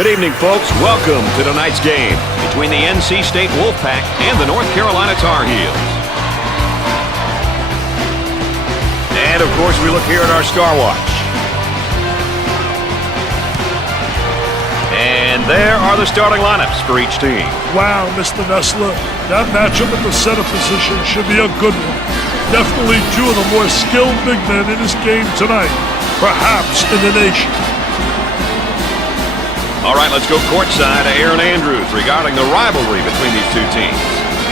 Good evening, folks. Welcome to tonight's game between the NC State Wolfpack and the North Carolina Tar Heels. And, of course, we look here at our Star Watch. And there are the starting lineups for each team. Wow, Mr. Nessler. That matchup at the center position should be a good one. Definitely two of the more skilled big men in this game tonight, perhaps in the nation. All right, let's go courtside to Aaron Andrews regarding the rivalry between these two teams.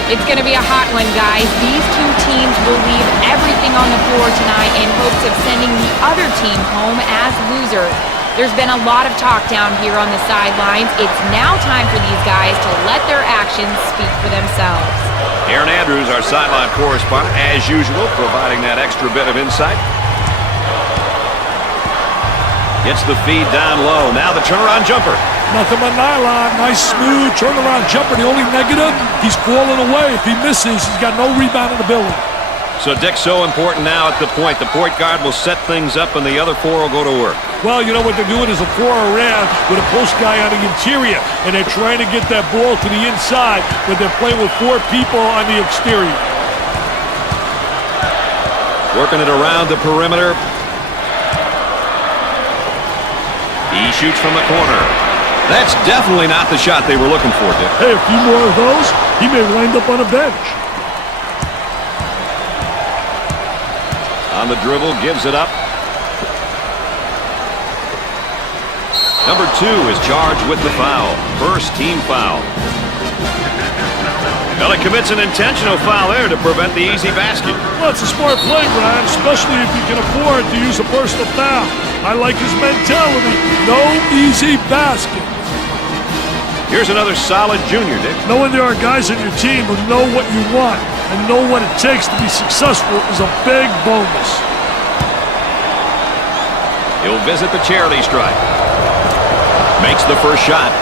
It's going to be a hot one, guys. These two teams will leave everything on the floor tonight in hopes of sending the other team home as losers. There's been a lot of talk down here on the sidelines. It's now time for these guys to let their actions speak for themselves. Aaron Andrews, our sideline correspondent, as usual, providing that extra bit of insight. Gets the feed down low. Now the turnaround jumper. Nothing but nylon. Nice, smooth turnaround jumper. The only negative, he's falling away. If he misses, he's got no rebound ability. So, Dick, so important now at the point. The point guard will set things up, and the other four will go to work. Well, you know what they're doing is a four around with a post guy on the interior, and they're trying to get that ball to the inside, but they're playing with four people on the exterior. Working it around the perimeter. He shoots from the corner. That's definitely not the shot they were looking for, Dick. Hey, a few more of those, he may wind up on a bench. On the dribble, gives it up. Number 2 is charged with the foul. First team foul. Well, he commits an intentional foul there to prevent the easy basket. Well, it's a smart play, Brian, especially if you can afford to use a personal foul. I like his mentality. No easy basket. Here's another solid junior, Dick. Knowing there are guys on your team who know what you want and know what it takes to be successful is a big bonus. He'll visit the charity stripe. Makes the first shot.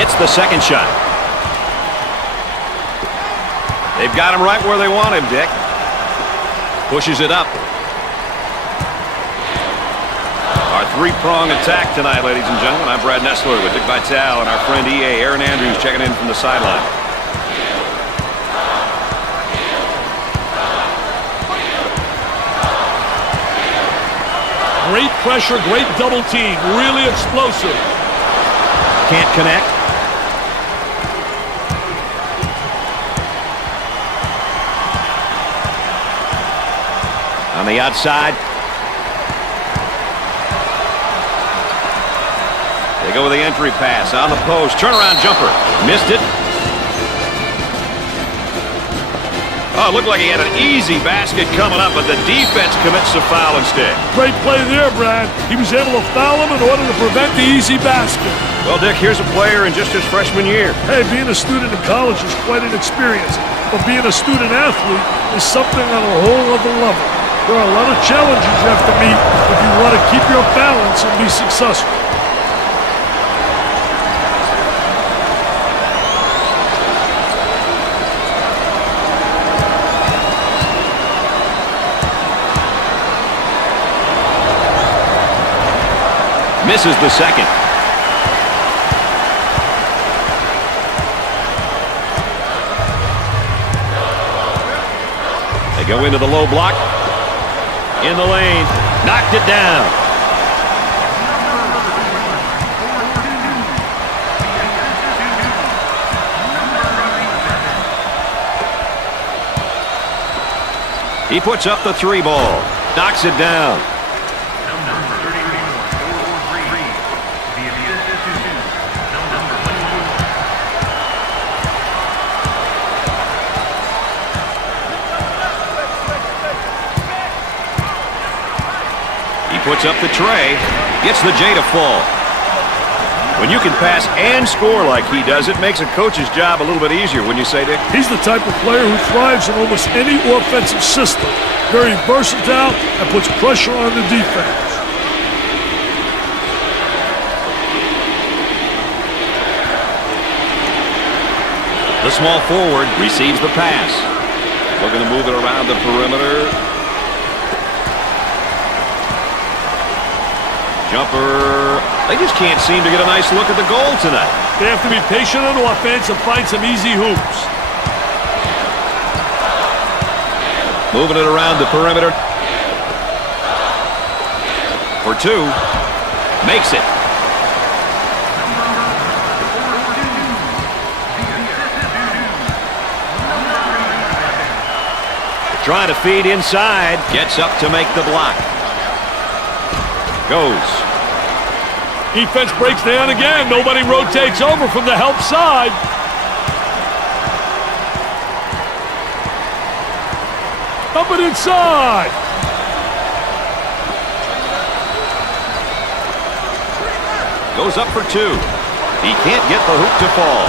Hits the second shot. They've got him right where they want him, Dick. Pushes it up. Our three-prong attack tonight, ladies and gentlemen. I'm Brad Nessler with Dick Vitale and our friend EA, Aaron Andrews, checking in from the sideline. Great pressure, great double team. Really explosive. Can't connect. On the outside. They go with the entry pass on the post. Turnaround jumper. Missed it. Oh, it looked like he had an easy basket coming up, but the defense commits a foul instead. Great play there, Brad. He was able to foul him in order to prevent the easy basket. Well, Dick, here's a player in just his freshman year. Hey, being a student in college is quite an experience, but being a student athlete is something on a whole other level. There are a lot of challenges you have to meet if you want to keep your balance and be successful. Misses the second. They go into the low block. In the lane. Knocked it down. He puts up the three ball. Knocks it down. Puts up the tray, gets the J to fall. When you can pass and score like he does, it makes a coach's job a little bit easier, wouldn't you say, Dick? He's the type of player who thrives in almost any offensive system. Very versatile and puts pressure on the defense. The small forward receives the pass. Looking to move it around the perimeter. Jumper. They just can't seem to get a nice look at the goal tonight. They have to be patient on offense and find some easy hoops. Moving it around the perimeter. For two. Makes it. Trying to feed inside. Gets up to make the block. Goes. Defense breaks down again. Nobody rotates over from the help side. Up and inside. Goes up for two. He can't get the hoop to fall.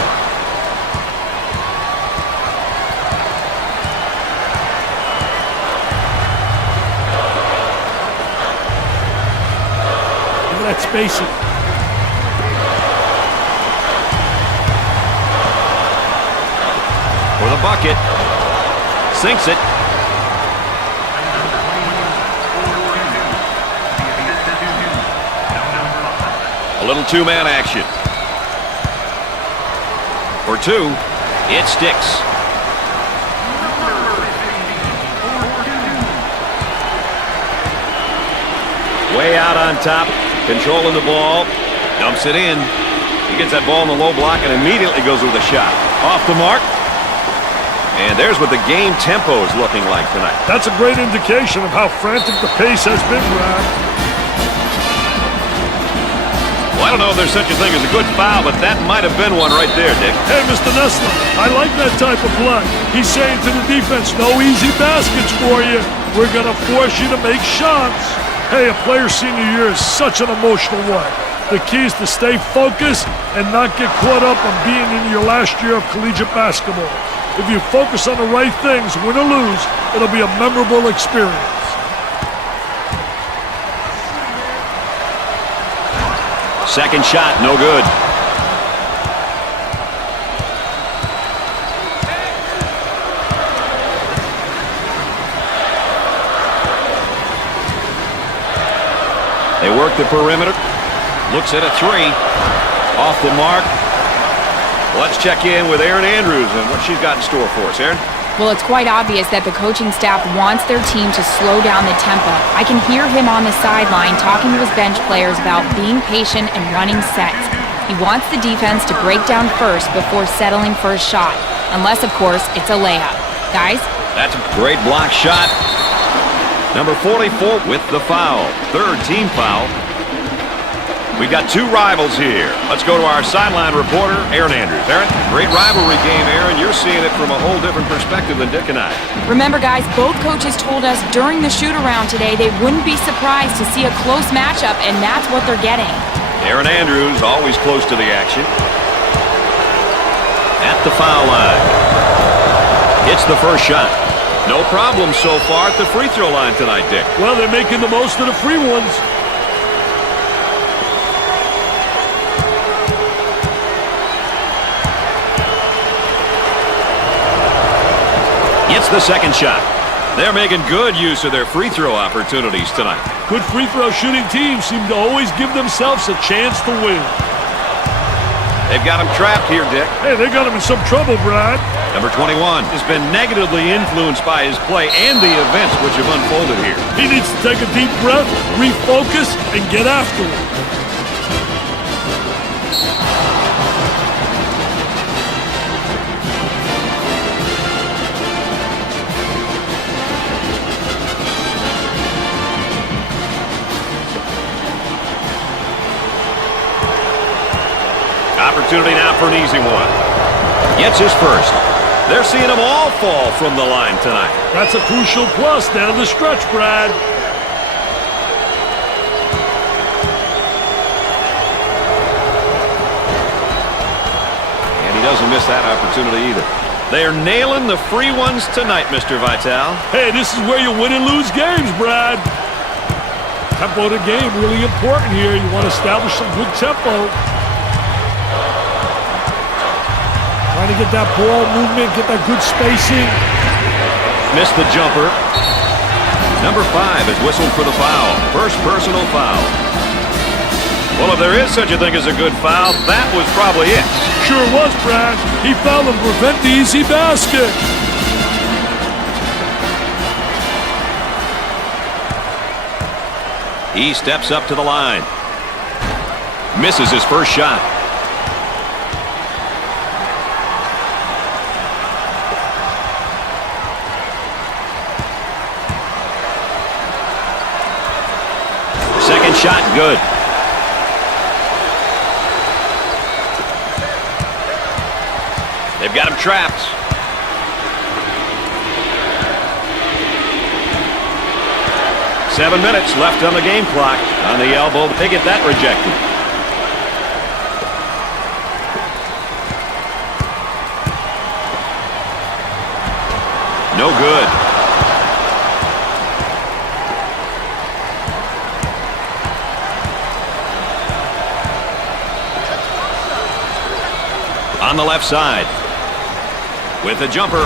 Look at that spacing. For the bucket. Sinks it. A little two-man action. For two. It sticks. Way out on top. Controlling the ball. Dumps it in. He gets that ball in the low block and immediately goes with a shot. Off the mark. And there's what the game tempo is looking like tonight. That's a great indication of how frantic the pace has been, Brad. Well, I don't know if there's such a thing as a good foul, but that might have been one right there, Dick. Hey, Mr. Nessler, I like that type of play. He's saying to the defense, no easy baskets for you. We're going to force you to make shots. Hey, a player's senior year is such an emotional one. The key is to stay focused and not get caught up on being in your last year of collegiate basketball. If you focus on the right things, win or lose, it'll be a memorable experience. Second shot, no good. They work the perimeter. Looks at a three. Off the mark. Let's check in with Erin Andrews and what she's got in store for us. Erin? Well, it's quite obvious that the coaching staff wants their team to slow down the tempo. I can hear him on the sideline talking to his bench players about being patient and running sets. He wants the defense to break down first before settling for a shot. Unless, of course, it's a layup. Guys? That's a great block shot. Number 44 with the foul. Third team foul. We've got two rivals here. Let's go to our sideline reporter, Erin Andrews. Erin, great rivalry game, Erin. You're seeing it from a whole different perspective than Dick and I. Remember, guys, both coaches told us during the shoot-around today they wouldn't be surprised to see a close matchup, and that's what they're getting. Erin Andrews, always close to the action. At the foul line. Hits the first shot. No problem so far at the free throw line tonight, Dick. Well, they're making the most of the free ones. Gets the second shot. They're making good use of their free throw opportunities tonight. Good free throw shooting teams seem to always give themselves a chance to win. They've got him trapped here, Dick. Hey, they got him in some trouble, Brad. Number 21 has been negatively influenced by his play and the events which have unfolded here. He needs to take a deep breath, refocus, and get after it. Opportunity now for an easy one. Gets his first. They're seeing them all fall from the line tonight. That's a crucial plus down the stretch, Brad. And he doesn't miss that opportunity either. They're nailing the free ones tonight, Mr. Vitale. Hey, this is where you win and lose games, Brad. Tempo of the game really important here. You want to establish some good tempo. Trying to get that ball movement, get that good spacing. Missed the jumper. Number 5 is whistled for the foul. First personal foul. Well, if there is such a thing as a good foul, that was probably it. Sure was, Brad. He fouled him to prevent the easy basket. He steps up to the line. Misses his first shot. Second shot, good. They've got him trapped. Seven minutes left on the game clock. On the elbow, they get that rejected. No good. On the left side. With the jumper.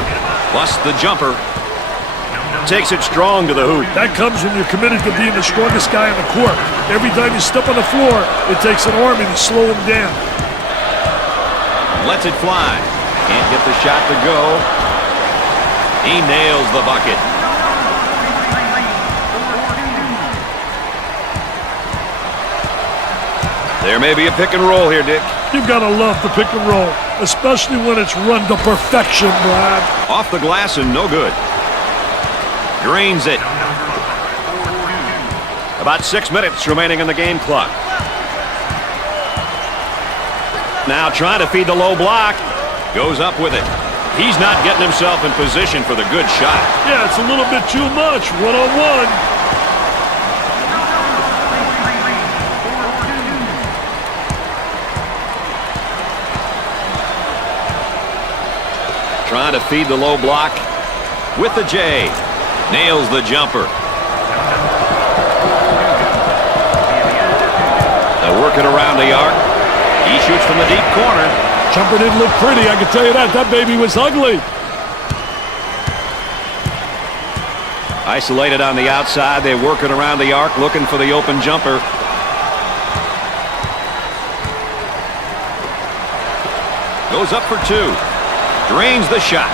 Busts the jumper. Takes it strong to the hoop. That comes when you're committed to being the strongest guy on the court. Every time you step on the floor, it takes an army to slow him down. Lets it fly. Can't get the shot to go. He nails the bucket. There may be a pick and roll here, Dick. You've got to love the pick and roll, especially when it's run to perfection, Brad. Off the glass and no good. Drains it. About 6 minutes remaining in the game clock. Now trying to feed the low block. Goes up with it. He's not getting himself in position for the good shot. Yeah, it's a little bit too much. One-on-one. Trying to feed the low block with the J. Nails the jumper. They're working around the arc. He shoots from the deep corner. Jumper didn't look pretty, I can tell you that. That baby was ugly. Isolated on the outside. They're working around the arc, looking for the open jumper. Goes up for two. Drains the shot.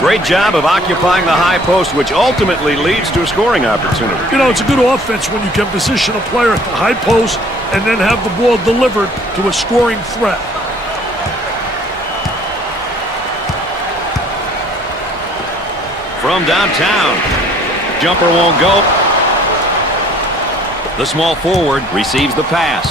Great job of occupying the high post, which ultimately leads to a scoring opportunity. You know, it's a good offense when you can position a player at the high post and then have the ball delivered to a scoring threat. From downtown. Jumper won't go. The small forward receives the pass.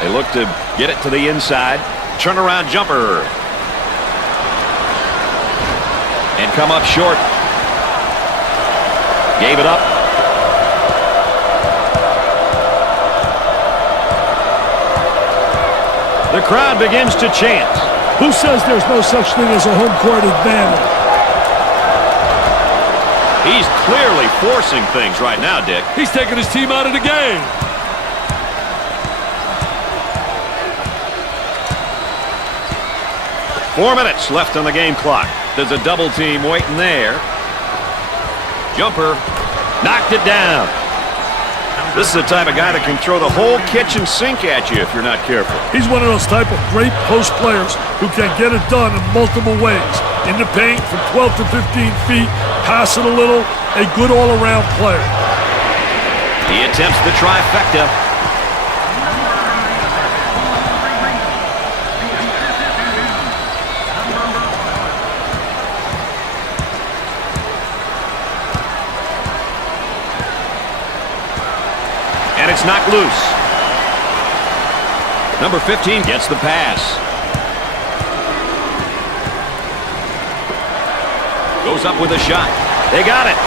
They look to get it to the inside. Turnaround jumper. And come up short. Gave it up. The crowd begins to chant. Who says there's no such thing as a home court advantage? He's clearly forcing things right now, Dick. He's taking his team out of the game. Four minutes left on the game clock. There's a double team waiting there. Jumper. Knocked it down. This is the type of guy that can throw the whole kitchen sink at you if you're not careful. He's one of those type of great post players who can get it done in multiple ways. In the paint from 12 to 15 feet, pass it a little, a good all-around player. He attempts the trifecta. And it's knocked loose. Number 15 gets the pass. Goes up with a shot. They got it.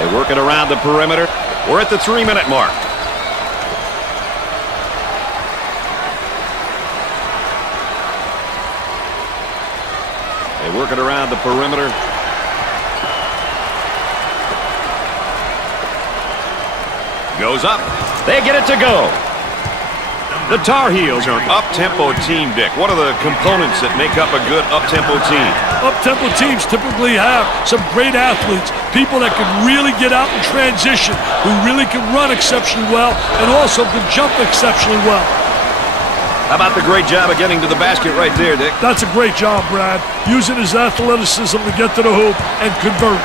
They work it around the perimeter. We're at the 3-minute mark. working around the perimeter. Goes up. They get it to go. The Tar Heels are an up-tempo team, Dick. What are the components that make up a good up-tempo team? Up-tempo teams typically have some great athletes, people that can really get out in transition, who really can run exceptionally well, and also can jump exceptionally well. How about the great job of getting to the basket right there, Dick? That's a great job, Brad. Using his athleticism to get to the hoop and convert.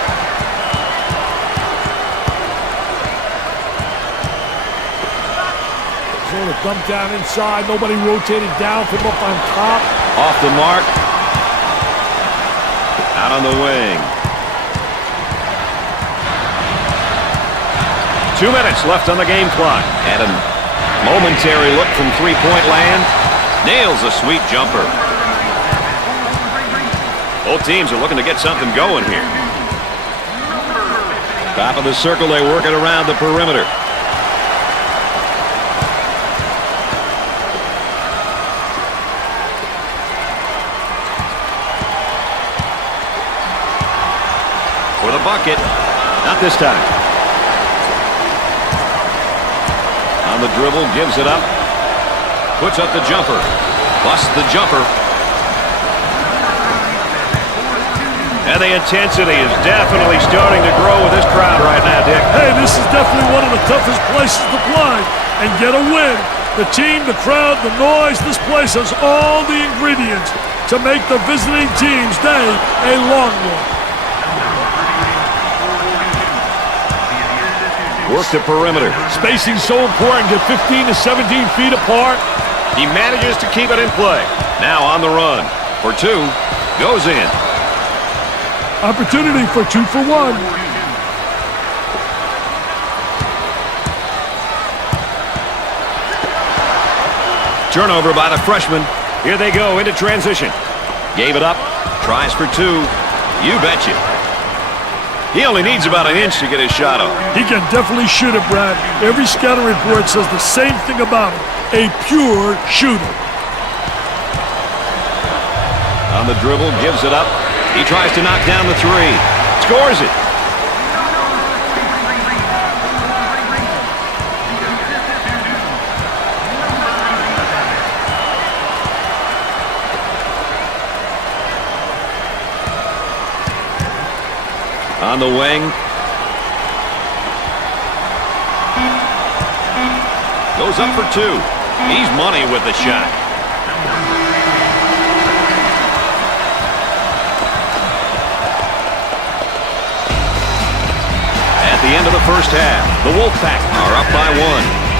Sort of dumped down inside. Nobody rotated down. Put him up on top. Off the mark. Out on the wing. 2 minutes left on the game clock. And a momentary look from three-point land. Nails a sweet jumper. Both teams are looking to get something going here. Top of the circle, they work it around the perimeter. For the bucket. Not this time. On the dribble, gives it up. Puts up the jumper. Busts the jumper. And the intensity is definitely starting to grow with this crowd right now, Dick. Hey, this is definitely one of the toughest places to play and get a win. The team, the crowd, the noise, this place has all the ingredients to make the visiting team's day a long one. Work the perimeter. Spacing so important, get 15 to 17 feet apart. He manages to keep it in play. Now on the run. For two. Goes in. Opportunity for 2 for 1. Turnover by the freshman. Here they go into transition. Gave it up. Tries for two. You betcha. He only needs about an inch to get his shot off. He can definitely shoot it, Brad. Every scouting report says the same thing about him. A pure shooter. On the dribble, gives it up. He tries to knock down the three. Scores it. On the wing. Goes up for two. He's money with the shot. At the end of the first half, the Wolfpack are up by one.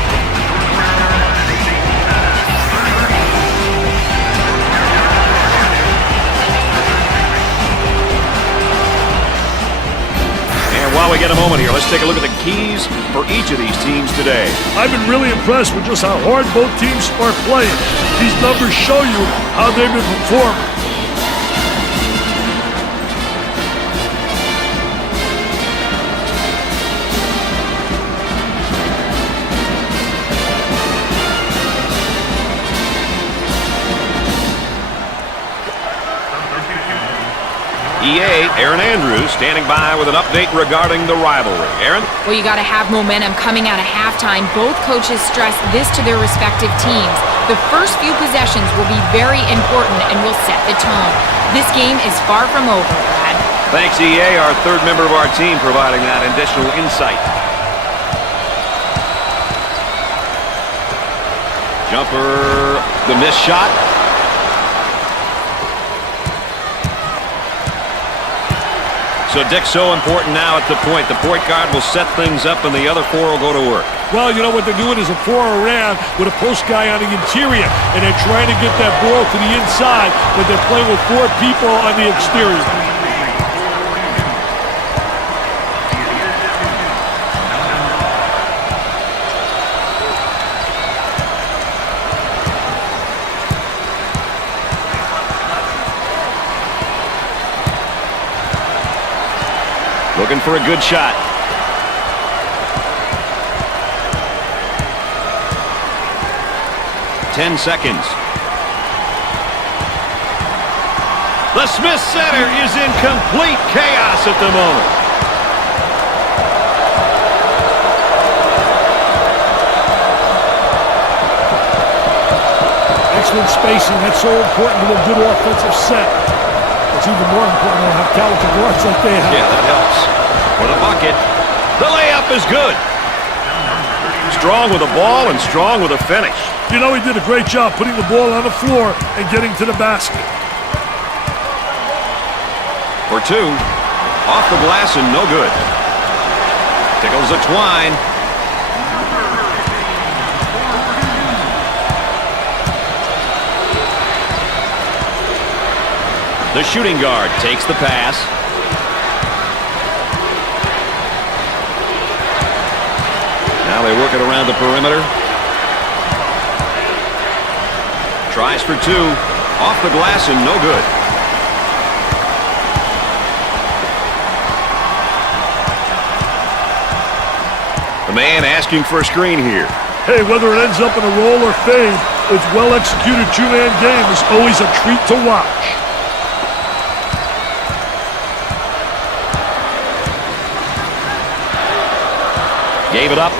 While we get a moment here, let's take a look at the keys for each of these teams today. I've been really impressed with just how hard both teams are playing. These numbers show you how they've been performing. EA, Aaron Andrews, standing by with an update regarding the rivalry. Aaron? Well, you got to have momentum coming out of halftime. Both coaches stress this to their respective teams. The first few possessions will be very important and will set the tone. This game is far from over, Brad. Thanks, EA, our third member of our team, providing that additional insight. Jumper, the missed shot. So, Dick, so important now at the point. The point guard will set things up, and the other four will go to work. Well, you know what they're doing is a 4 around with a post guy on the interior, and they're trying to get that ball to the inside, but they're playing with 4 people on the exterior. Looking for a good shot. Ten seconds. The Smith Center is in complete chaos at the moment. Excellent spacing. That's so important to a good offensive set. It's even more important to have talented guards like they have. Yeah, that helps. For the bucket, the layup is good. Strong with the ball and strong with a finish. You know, he did a great job putting the ball on the floor and getting to the basket. For two, off the glass and no good. Tickles a Twine. The shooting guard takes the pass. Now they work it around the perimeter. Tries for two. Off the glass and no good. The man asking for a screen here. Hey, whether it ends up in a roll or fade, its well-executed two-man game is always a treat to watch. Gave it up.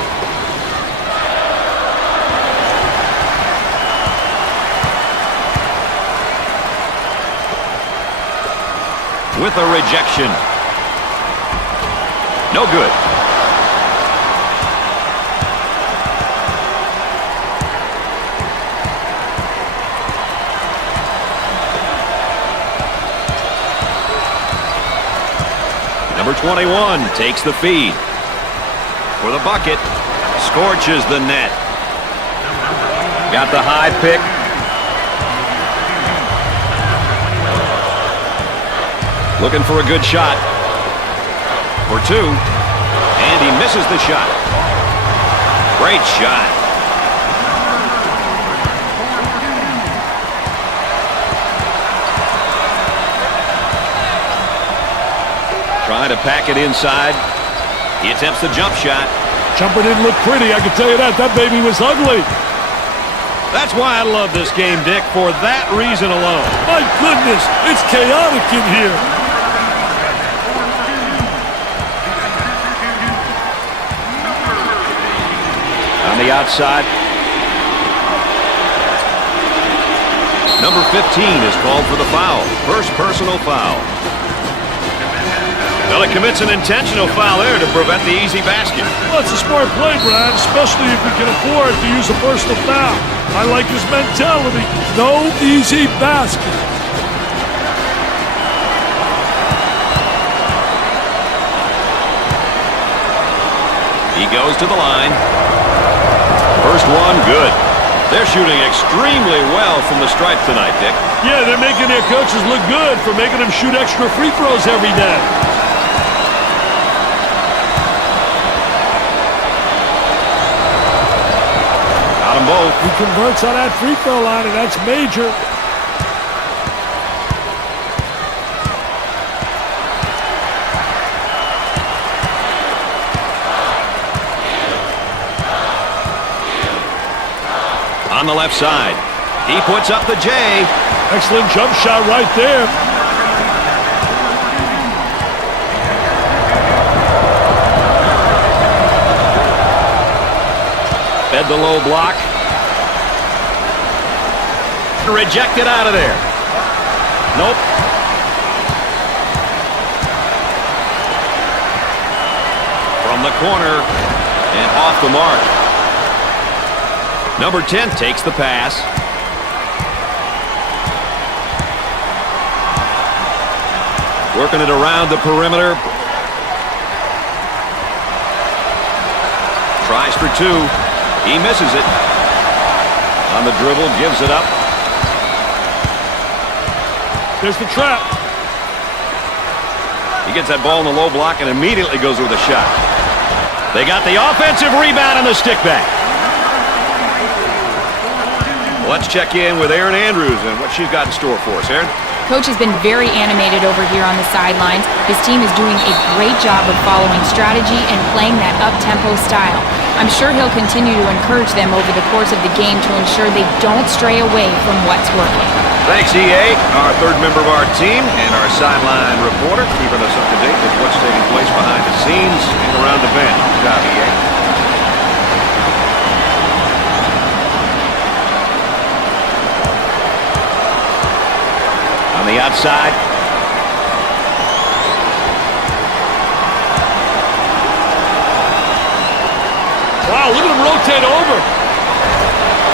With a rejection. No good. Number 21 takes the feed. For the bucket, scorches the net. Got the high pick. Looking for a good shot. For two, and he misses the shot. Great shot. Trying to pack it inside. He attempts the jump shot. Jumper didn't look pretty, I can tell you that. That baby was ugly. That's why I love this game, Dick, for that reason alone. My goodness, it's chaotic in here. On the outside. Number 15 is called for the foul. First personal foul. Well, it commits an intentional foul there to prevent the easy basket. Well, it's a smart play, Brad, especially if we can afford to use a personal foul. I like his mentality. No easy basket. He goes to the line. First one, good. They're shooting extremely well from the stripe tonight, Dick. Yeah, they're making their coaches look good for making them shoot extra free throws every day. Got them both. He converts on that free throw line, and that's major. On the left side. He puts up the J. Excellent jump shot right there. Fed the low block. Rejected out of there. Nope. From the corner and off the mark. Number 10 takes the pass. Working it around the perimeter. Tries for two. He misses it. On the dribble, gives it up. There's the trap. He gets that ball in the low block and immediately goes with a shot. They got the offensive rebound and the stick back. Let's check in with Erin Andrews and what she's got in store for us. Erin? Coach has been very animated over here on the sidelines. His team is doing a great job of following strategy and playing that up-tempo style. I'm sure he'll continue to encourage them over the course of the game to ensure they don't stray away from what's working. Thanks, EA, our third member of our team, and our sideline reporter, keeping us up to date with what's taking place behind the scenes and around the bench. Good job, EA. On the outside. Wow, look at him rotate over.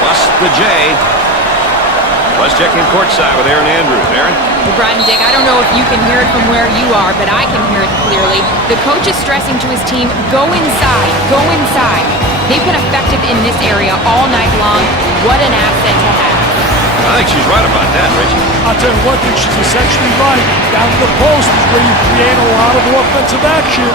Plus the J. Let's check in courtside with Aaron Andrews. Aaron? Well, Brad and Dick, I don't know if you can hear it from where you are, but I can hear it clearly. The coach is stressing to his team, go inside, go inside. They've been effective in this area all night long. What an asset to have. I think she's right about that, Richie. I'll tell you one thing, she's essentially right. Down to the post is where you create a lot of offensive action.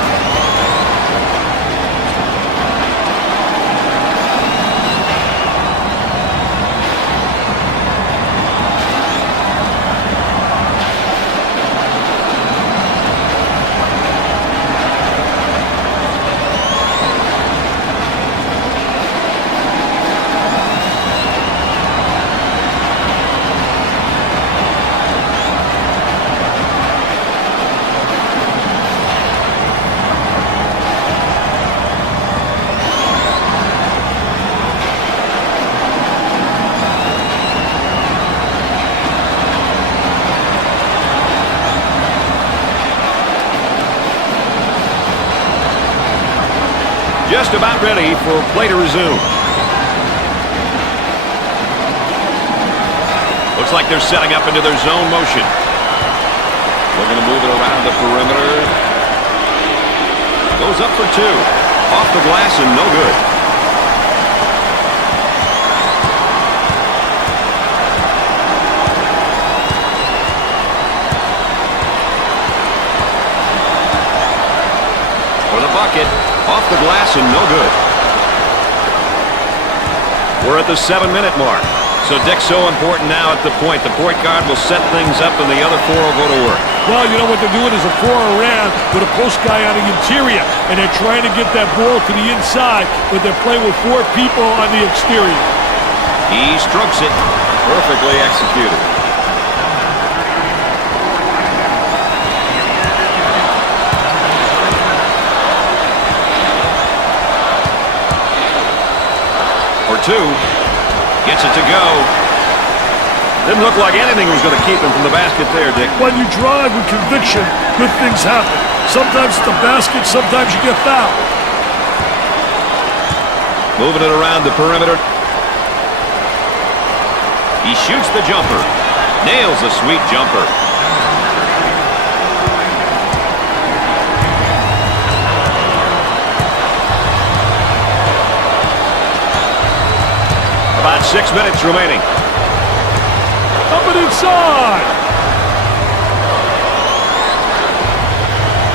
Just about ready for play to resume. Looks like they're setting up into their zone motion. Looking to move it around the perimeter. Goes up for two. Off the glass and no good. For the bucket. Off the glass and no good. We're at the 7-minute mark. So Dick's so important now at the point. The point guard will set things up and the other four will go to work. Well, you know what they're doing is a 4 around with a post guy on the interior. And they're trying to get that ball to the inside, but they're playing with 4 people on the exterior. He strokes it. Perfectly executed. Two. Gets it to go. Didn't look like anything was going to keep him from the basket there, Dick. When you drive with conviction, good things happen. Sometimes it's the basket, sometimes you get fouled. Moving it around the perimeter. He shoots the jumper. Nails a sweet jumper. About 6 minutes remaining. Up and inside.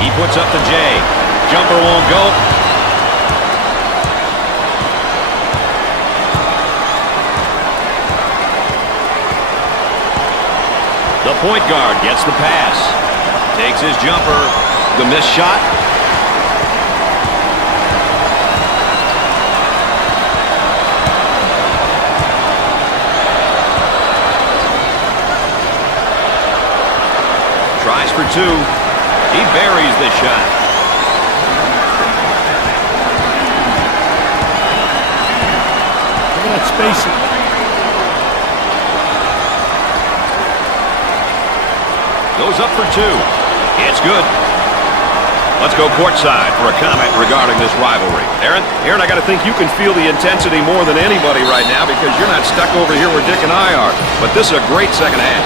He puts up the J. Jumper won't go. The point guard gets the pass. Takes his jumper. The missed shot. Tries for two. He buries the shot. Look at that spacing. Goes up for two. It's good. Let's go courtside for a comment regarding this rivalry. Aaron, I got to think you can feel the intensity more than anybody right now because you're not stuck over here where Dick and I are. But this is a great second half.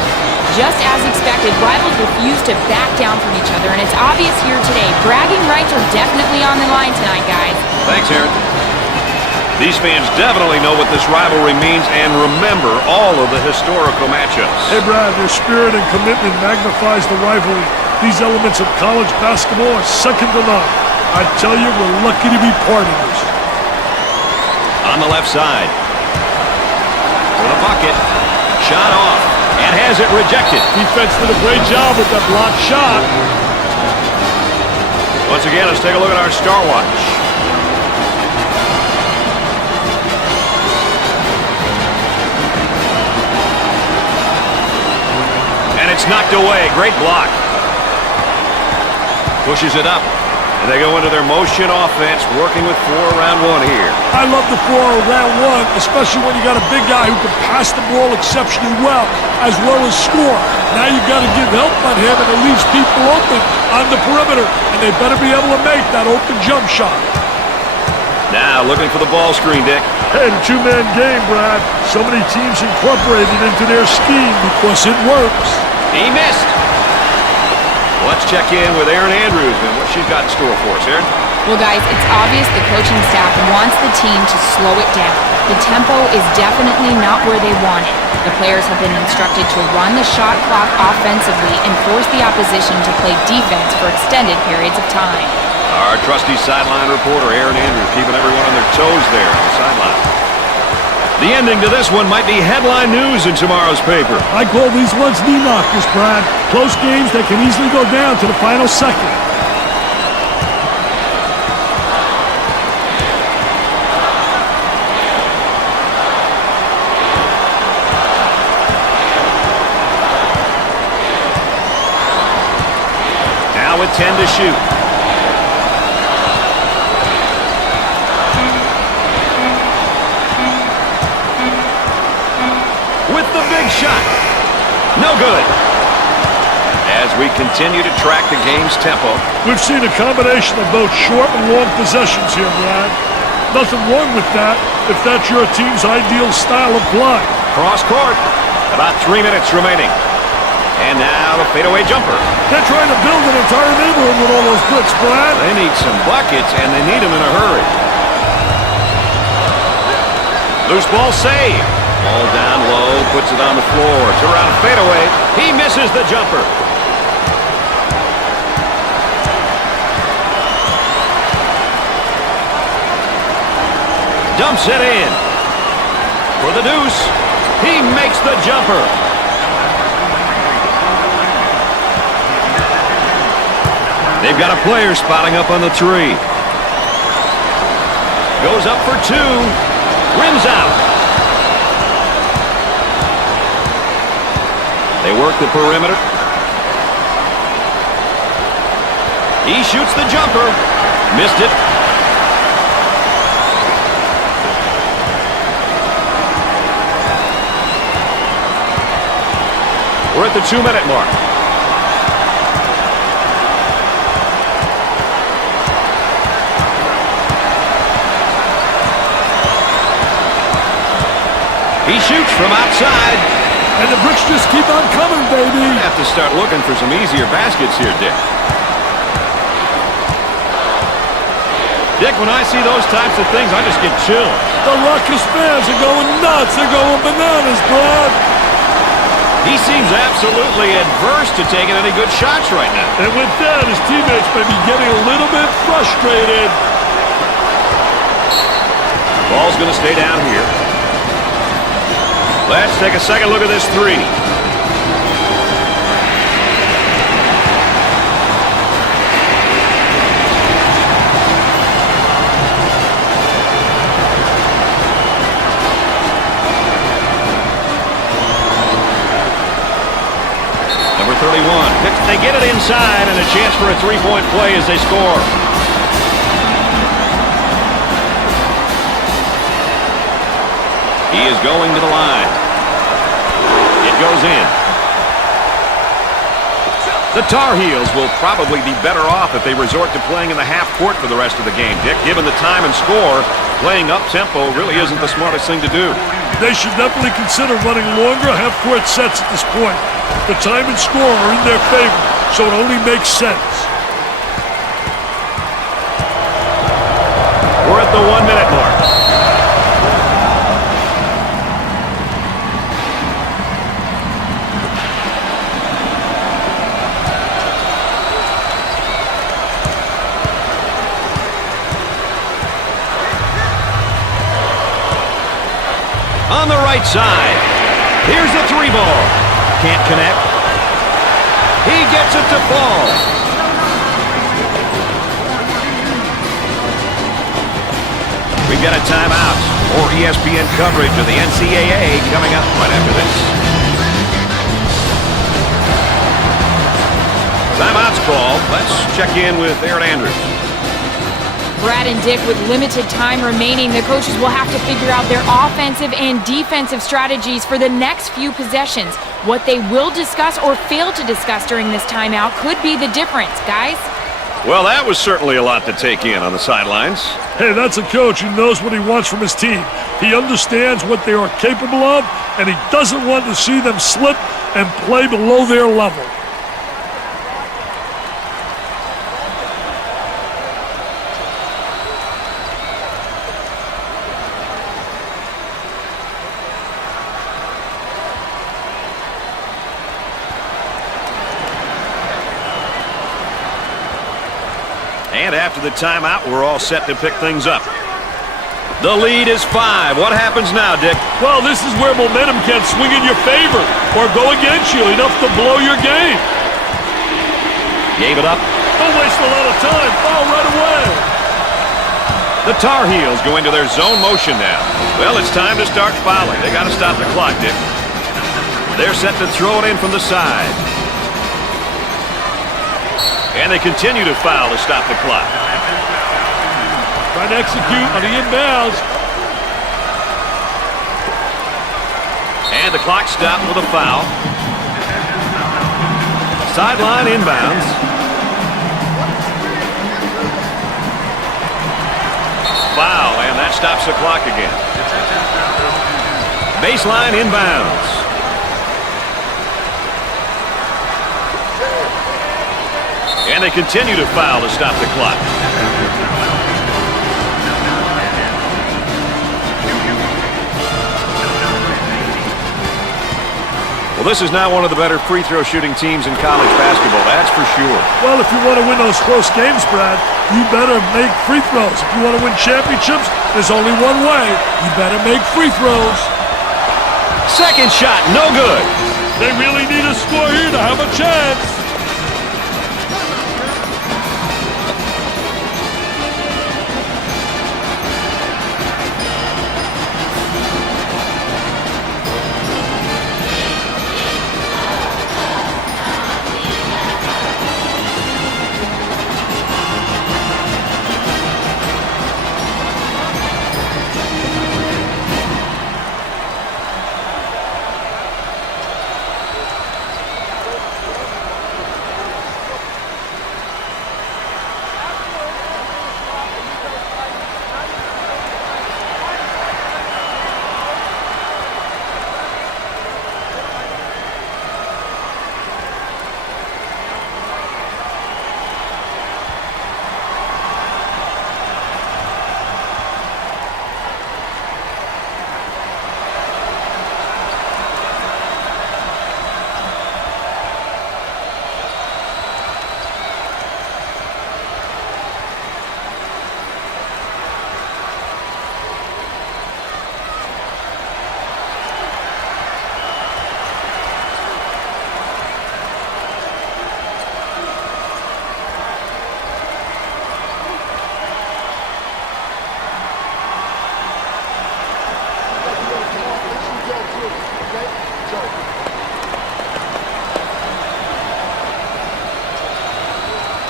Just as expected, rivals refuse to back down from each other, and it's obvious here today. Bragging rights are definitely on the line tonight, guys. Thanks, Aaron. These fans definitely know what this rivalry means and remember all of the historical matchups. Hey, Brad, their spirit and commitment magnifies the rivalry. These elements of college basketball are second to none. I tell you, we're lucky to be part of this. On the left side. For the bucket. Shot off. And has it rejected. Defense did a great job with that blocked shot. Once again, let's take a look at our star watch. It's knocked away. Great block. Pushes it up. And they go into their motion offense, working with 4 around 1 here. I love the 4 around 1, especially when you got a big guy who can pass the ball exceptionally well as score. Now you got to give help on him, and it leaves people open on the perimeter, and they better be able to make that open jump shot. Now looking for the ball screen, Dick. Hey, the 2-man game, Brad. So many teams incorporated into their scheme because it works. He missed. Let's check in with Aaron Andrews and what she's got in store for us, Aaron. Well, guys, it's obvious the coaching staff wants the team to slow it down. The tempo is definitely not where they want it. The players have been instructed to run the shot clock offensively and force the opposition to play defense for extended periods of time. Our trusty sideline reporter, Aaron Andrews, keeping everyone on their toes there on the sideline. The ending to this one might be headline news in tomorrow's paper. I call these ones knee knockers, Brad. Close games that can easily go down to the final second. Now with 10 to shoot. With the big shot. No good. As we continue to track the game's tempo. We've seen a combination of both short and long possessions here, Brad. Nothing wrong with that if that's your team's ideal style of play. Cross court. About 3 minutes remaining. And now the fadeaway jumper. They're trying to build an entire neighborhood with all those bricks, Brad. They need some buckets, and they need them in a hurry. Loose ball save. Ball down low, puts it on the floor. It's around fadeaway. He misses the jumper. Dumps it in. For the deuce. He makes the jumper. They've got a player spotting up on the 3. Goes up for 2. Rims out. They work the perimeter. He shoots the jumper. Missed it. We're at the 2-minute mark. He shoots from outside. And the bricks just keep on coming, baby. I have to start looking for some easier baskets here, Dick. Dick, when I see those types of things, I just get chills. The Rutgers fans are going nuts. They're going bananas, Brad. He seems absolutely adverse to taking any good shots right now. And with that, his teammates may be getting a little bit frustrated. Ball's going to stay down here. Let's take a second look at this 3. Number 31. They get it inside and a chance for a 3-point play as they score. He is going to the line. It goes in. The Tar Heels will probably be better off if they resort to playing in the half court for the rest of the game, Dick. Given the time and score, playing up-tempo really isn't the smartest thing to do. They should definitely consider running longer half-court sets at this point. The time and score are in their favor, so it only makes sense. We're at the 1-minute mark. On the right side. Here's the 3 ball. Can't connect. He gets it to fall. We've got a timeout. More ESPN coverage of the NCAA coming up right after this. Timeout's called. Let's check in with Aaron Andrews. Brad and Dick, with limited time remaining, the coaches will have to figure out their offensive and defensive strategies for the next few possessions. What they will discuss or fail to discuss during this timeout could be the difference, guys. Well, that was certainly a lot to take in on the sidelines. Hey, that's a coach who knows what he wants from his team. He understands what they are capable of, and he doesn't want to see them slip and play below their level. And after the timeout, we're all set to pick things up. The lead is 5. What happens now, Dick? Well, this is where momentum can swing in your favor or go against you, enough to blow your game. Gave it up. Don't waste a lot of time. Foul right away. The Tar Heels go into their zone motion now. Well, it's time to start fouling. They got to stop the clock, Dick. They're set to throw it in from the side. And they continue to foul to stop the clock. Trying to execute on the inbounds. And the clock stopped with a foul. Sideline inbounds. Foul, and that stops the clock again. Baseline inbounds. And they continue to foul to stop the clock. Well, this is now one of the better free throw shooting teams in college basketball, that's for sure. Well, if you want to win those close games, Brad, you better make free throws. If you want to win championships, there's only one way. You better make free throws. Second shot, no good. They really need a score here to have a chance.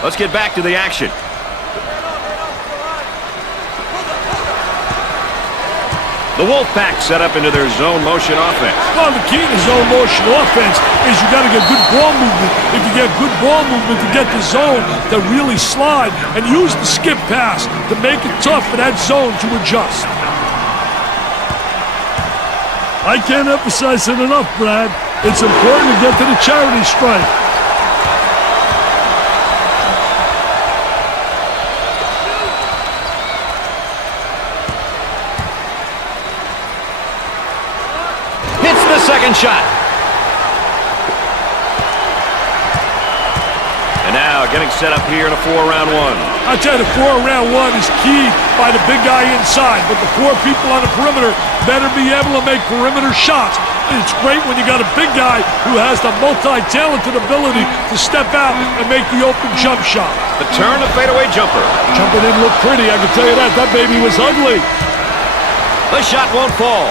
Let's get back to the action. The Wolfpack set up into their zone motion offense. Well, the key to zone motion offense is you got to get good ball movement. If you get good ball movement to get the zone to really slide, and use the skip pass to make it tough for that zone to adjust. I can't emphasize it enough, Brad. It's important to get to the charity stripe. Second shot. And now getting set up here in a 4-round one. I tell you, the 4-round one is key by the big guy inside, but the 4 people on the perimeter better be able to make perimeter shots. And it's great when you got a big guy who has the multi-talented ability to step out and make the open jump shot. The turn, a fadeaway jumper. Jumper didn't look pretty, I can tell you that. That baby was ugly. The shot won't fall.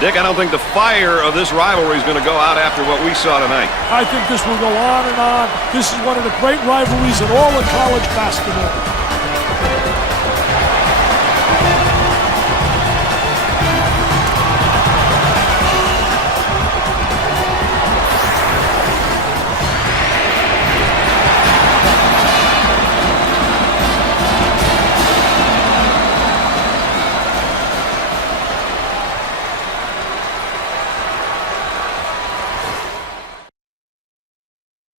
Dick, I don't think the fire of this rivalry is going to go out after what we saw tonight. I think this will go on and on. This is one of the great rivalries in all of college basketball.